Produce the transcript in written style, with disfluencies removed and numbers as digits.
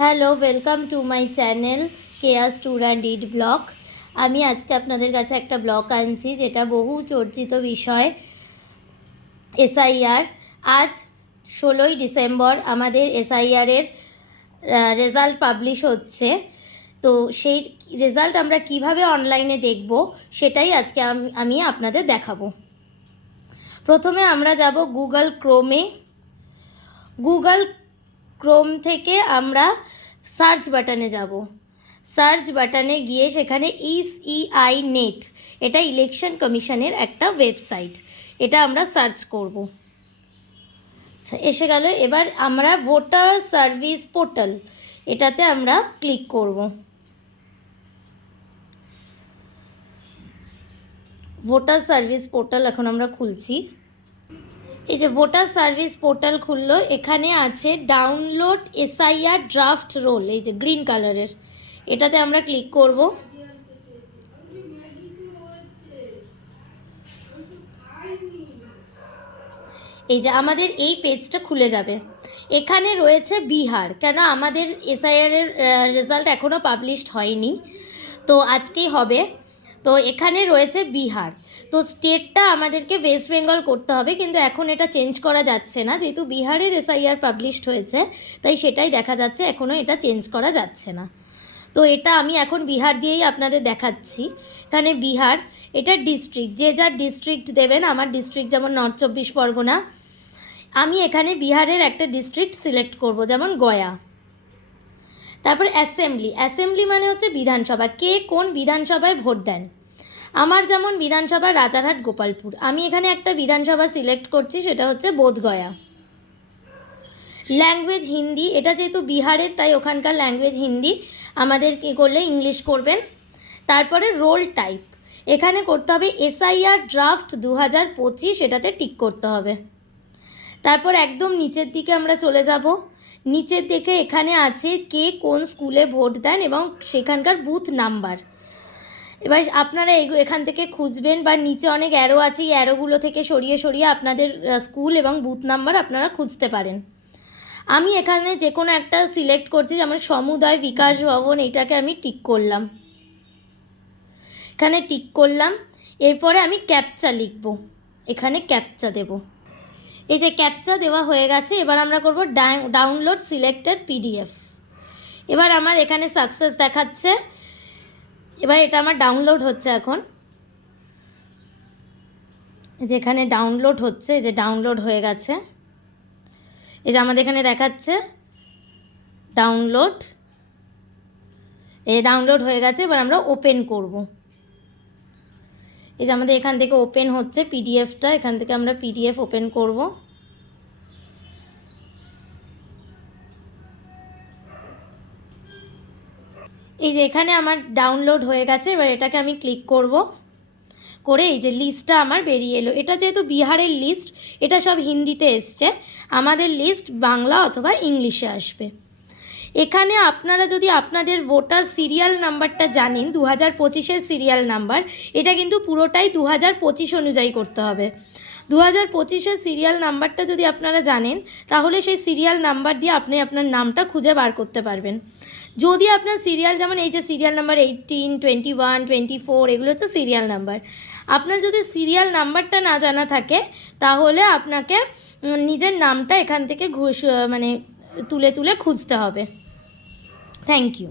Hello, welcome to my channel chaos tour and eat blog. আমি আজকে আপনাদের কাছে একটা ব্লগ আনছি, যেটা বহু চর্চিত বিষয় এসআইআর। আজ 16ই ডিসেম্বর আমাদের এসআইআরের রেজাল্ট পাবলিশ হচ্ছে। তো সেই রেজাল্ট আমরা কিভাবে অনলাইনে দেখব সেটাই আজকে আমি আপনাদের দেখাবো। প্রথমে আমরা যাব গুগল ক্রোমে। গুগল ক্রোম থেকে আমরা সার্চ বাটনে যাব। সার্চ বাটনে গিয়ে সেখানে ইসিআই নেট, এটা ইলেকশন কমিশনের একটা ওয়েবসাইট, এটা আমরা সার্চ করব। আচ্ছা, এসে গেল। এবার আমরা ভোটার সার্ভিস পোর্টাল, এটাতে আমরা ক্লিক করব। ভোটার সার্ভিস পোর্টাল এখন আমরা খুলছি। এই যে ভোটার সার্ভিস পোর্টাল খুললো, এখানে আছে ডাউনলোড এসআইআর ড্রাফট রোল, এই যে গ্রিন কালারের, এটাতে আমরা ক্লিক করব। এই যে আমাদের এই পেজটা খুলে যাবে। এখানে রয়েছে বিহার, কেন আমাদের এসআইআরের রেজাল্ট এখনও পাবলিশড হয়নি, তো আজকেই হবে। তো এখানে রয়েছে বিহার, তো স্টেটটা আমাদেরকে ওয়েস্ট বেঙ্গল করতে হবে, কিন্তু এখন এটা চেঞ্জ করা যাচ্ছে না, যেহেতু বিহারের এসআইআর পাবলিশড হয়েছে তাই সেটাই দেখা যাচ্ছে, এখনও এটা চেঞ্জ করা যাচ্ছে না। তো এটা আমি এখন বিহার দিয়েই আপনাদের দেখাচ্ছি। এখানে বিহার, এটা ডিস্ট্রিক্ট, যে যার ডিস্ট্রিক্ট দেবেন। আমার ডিস্ট্রিক্ট যেমন নর্থ 24 পরগনা, আমি এখানে বিহারের একটা ডিস্ট্রিক্ট সিলেক্ট করব, যেমন গয়া। তারপর অ্যাসেম্বলি, অ্যাসেম্বলি মানে হচ্ছে বিধানসভা, কে কোন বিধানসভায় ভোট দেন। আমার যেমন বিধানসভা রাজারহাট গোপালপুর, আমি এখানে একটা বিধানসভা সিলেক্ট করছি, সেটা হচ্ছে বোধগয়া। ল্যাঙ্গুয়েজ হিন্দি, এটা যেহেতু বিহারের তাই ওখানকার ল্যাঙ্গুয়েজ হিন্দি, আমাদের কী করলে ইংলিশ করবেন। তারপরে রোল টাইপ, এখানে করতে হবে এসআইআর ড্রাফট 2025, এটাতে টিক করতে হবে। তারপর একদম নিচের দিকে আমরা চলে যাব। নিচের দিকে এখানে আছে কে কোন স্কুলে ভোট দেন এবং সেখানকার বুথ নাম্বার। এবার আপনারা এখান থেকে খুঁজবেন, বা নিচে অনেক অ্যারো আছে, এই অ্যারোগুলো থেকে সরিয়ে সরিয়ে আপনাদের স্কুল এবং বুথ নাম্বার আপনারা খুঁজতে পারেন। আমি এখানে যে কোনো একটা সিলেক্ট করছি, যেমন সমুদয় বিকাশ ভবন, এটাকে আমি টিক করলাম। এখানে টিক করলাম। এরপরে আমি ক্যাপচা লিখব, এখানে ক্যাপচা দেব। এই যে ক্যাপচা দেওয়া হয়ে গেছে, এবার আমরা করব ডাউনলোড সিলেক্টেড পিডিএফ। এবার আমার এখানে সাকসেস দেখাচ্ছে, এবার এটা আমার ডাউনলোড হচ্ছে এখন। যেখানে ডাউনলোড হচ্ছে, এই যে ডাউনলোড হয়ে গেছে, এই যে আমাদের এখানে দেখাচ্ছে ডাউনলোড, এই ডাউনলোড হয়ে গেছে। এবার আমরা ওপেন করব। এই যে আমাদের এখান থেকে ওপেন হচ্ছে পিডিএফটা, এখান থেকে আমরা পিডিএফ ওপেন করব। এই যে এখানে আমার ডাউনলোড হয়ে গেছে, এবার এটাকে আমি ক্লিক করব। করে এই যে লিস্টটা আমার বেরিয়ে এলো। এটা যেহেতু বিহারের লিস্ট, এটা সব হিন্দিতে এসছে, আমাদের লিস্ট বাংলা অথবা ইংলিশে আসবে। এখানে আপনারা যদি আপনাদের ভোটার সিরিয়াল নাম্বারটা জানেন, 2025-এর সিরিয়াল নাম্বার, এটা কিন্তু পুরোটাই 2025 অনুযায়ী করতে হবে। 2025-এর সিরিয়াল নাম্বারটা যদি আপনারা জানেন, তাহলে সেই সিরিয়াল নাম্বার দিয়ে আপনি আপনার নামটা খুঁজে বার করতে পারবেন। যদি আপনার সিরিয়াল, যেমন এই যে সিরিয়াল নাম্বার 18, 21, 24, এগুলো হচ্ছে সিরিয়াল নাম্বার। আপনার যদি সিরিয়াল নাম্বারটা না জানা থাকে, তাহলে আপনাকে নিজের নামটা এখান থেকে তুলে তুলে খুঁজতে হবে। Thank you.